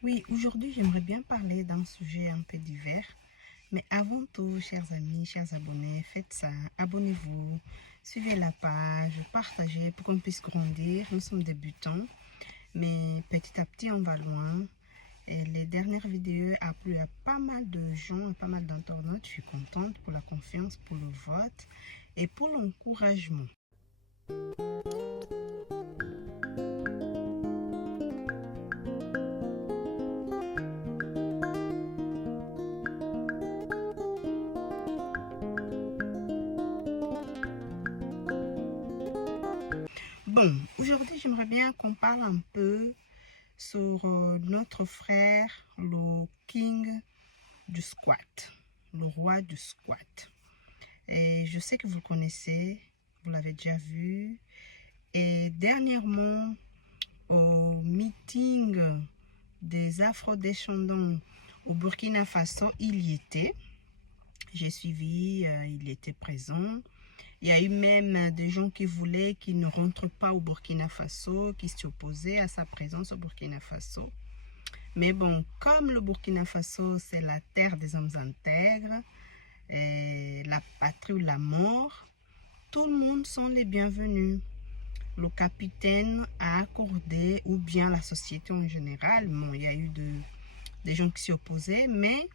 Oui, aujourd'hui, j'aimerais bien parler d'un sujet un peu divers. Mais avant tout, chers amis, chers abonnés, faites ça, abonnez-vous, suivez la page, partagez pour qu'on puisse grandir. Nous sommes débutants, mais petit à petit, on va loin. Et les dernières vidéos ont plu à pas mal de gens, à pas mal d'internautes. Je suis contente pour la confiance, pour le vote et pour l'encouragement. Bon, aujourd'hui, j'aimerais bien qu'on parle un peu sur notre frère, le king du squat, le roi du squat. Et je sais que vous le connaissez, vous l'avez déjà vu. Et dernièrement, au meeting des Afro-descendants au Burkina Faso, il y était. J'ai suivi, il était présent. Il y a eu même des gens qui voulaient qu'il ne rentre pas au Burkina Faso, qui s'opposaient à sa présence au Burkina Faso. Mais bon, comme le Burkina Faso, c'est la terre des hommes intègres, la patrie ou la mort, tout le monde sont les bienvenus. Le capitaine a accordé, ou bien la société en général, bon, il y a eu des gens qui s'y opposaient, mais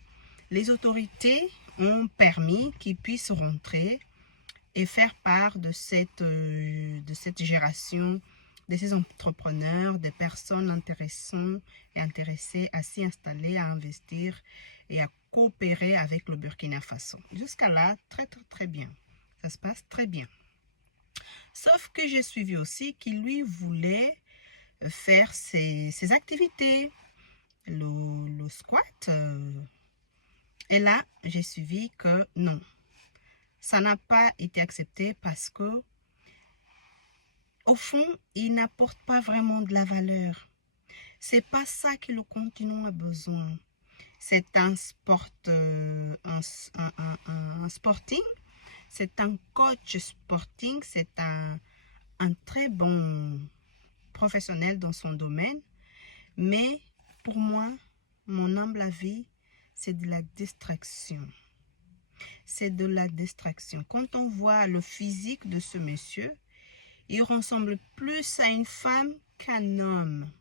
les autorités ont permis qu'ils puissent rentrer et faire part de cette génération, de ces entrepreneurs, des personnes intéressantes et intéressées à s'y installer, à investir et à coopérer avec le Burkina Faso. Jusqu'à là, très bien. Ça se passe très bien. Sauf que j'ai suivi aussi qu'il lui voulait faire ses activités, le squat. Et là, j'ai suivi que non, ça n'a pas été accepté parce que au fond, il n'apporte pas vraiment de la valeur. C'est pas ça que le continent a besoin. C'est un sporting, c'est un coach sporting, c'est un très bon professionnel dans son domaine. Mais pour moi, mon humble avis, c'est de la distraction. C'est de la distraction. Quand on voit le physique de ce monsieur, il ressemble plus à une femme qu'un homme.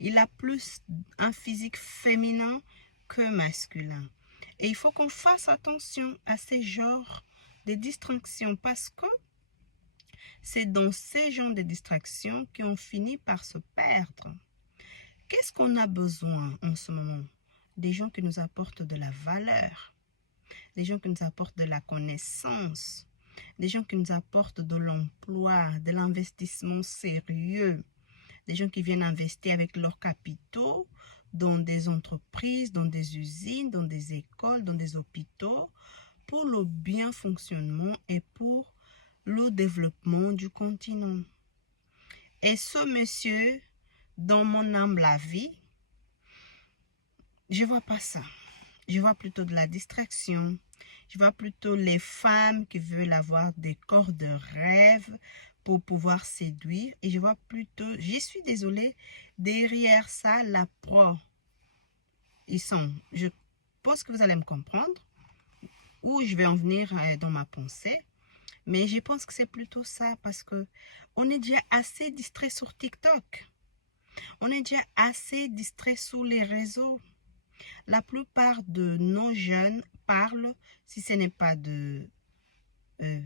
Il a plus un physique féminin que masculin. Et il faut qu'on fasse attention à ces genres de distractions parce que c'est dans ces genres de distractions qu'on finit par se perdre. Qu'est-ce qu'on a besoin en ce moment? Des gens qui nous apportent de la valeur, des gens qui nous apportent de la connaissance, des gens qui nous apportent de l'emploi, de l'investissement sérieux, des gens qui viennent investir avec leurs capitaux dans des entreprises, dans des usines, dans des écoles, dans des hôpitaux, pour le bien fonctionnement et pour le développement du continent. Et ce monsieur, dans mon humble avis, je ne vois pas ça. Je vois plutôt de la distraction. Je vois plutôt les femmes qui veulent avoir des corps de rêve pour pouvoir séduire. Et je vois plutôt, je suis désolée, derrière ça, la pro. Je pense que vous allez me comprendre, où je vais en venir dans ma pensée. Mais je pense que c'est plutôt ça parce que on est déjà assez distrait sur TikTok. On est déjà assez distrait sur les réseaux. La plupart de nos jeunes parlent, si ce n'est pas de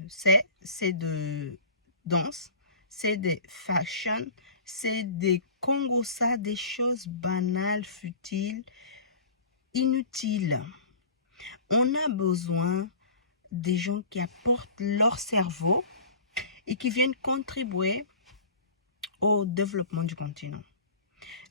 c'est de danse, c'est de fashion, c'est des congossa, des choses banales, futiles, inutiles. On a besoin des gens qui apportent leur cerveau et qui viennent contribuer au développement du continent.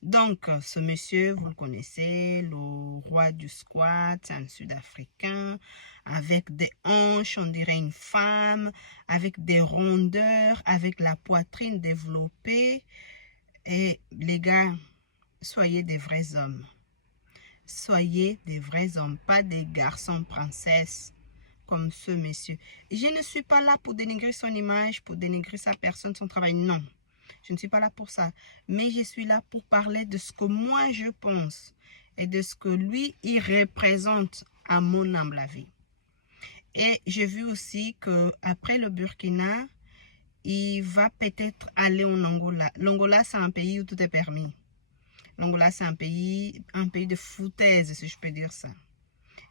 Donc, ce monsieur, vous le connaissez, le roi du squat, c'est un Sud-Africain, avec des hanches, on dirait une femme, avec des rondeurs, avec la poitrine développée. Et les gars, soyez des vrais hommes. Soyez des vrais hommes, pas des garçons princesses comme ce monsieur. Et je ne suis pas là pour dénigrer son image, pour dénigrer sa personne, son travail, non. Je ne suis pas là pour ça. Mais je suis là pour parler de ce que moi je pense et de ce que lui, il représente à mon humble avis. Et j'ai vu aussi qu'après le Burkina, il va peut-être aller en Angola. L'Angola, c'est un pays où tout est permis. L'Angola, c'est un pays de foutaise, si je peux dire ça.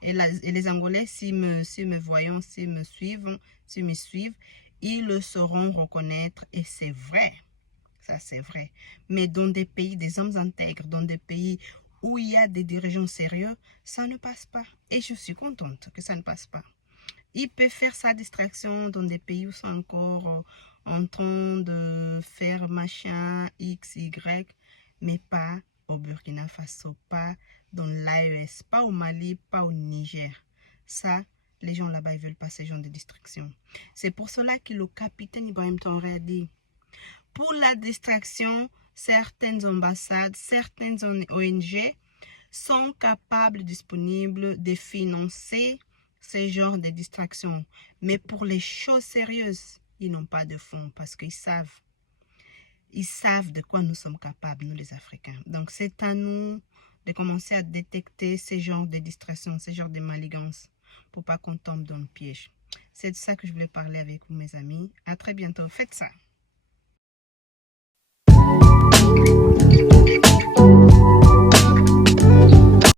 Et les Angolais, s'ils me voient, s'ils me suivent, ils le sauront reconnaître. Et c'est vrai. Ça, c'est vrai. Mais dans des pays, des hommes intègres, dans des pays où il y a des dirigeants sérieux, ça ne passe pas. Et je suis contente que ça ne passe pas. Il peut faire sa distraction dans des pays où sont encore en train de faire machin X, Y, mais pas au Burkina Faso, pas dans l'AES, pas au Mali, pas au Niger. Ça, les gens là-bas, ils veulent pas ces gens de distraction. C'est pour cela que le capitaine Ibrahim Traoré a dit, pour la distraction, certaines ambassades, certaines ONG sont capables, disponibles de financer ce genre de distractions. Mais pour les choses sérieuses, ils n'ont pas de fonds parce qu'ils savent. Ils savent de quoi nous sommes capables, nous les Africains. Donc c'est à nous de commencer à détecter ces genres de distractions, ces genres de manigances pour pas qu'on tombe dans le piège. C'est de ça que je voulais parler avec vous, mes amis. À très bientôt. Faites ça.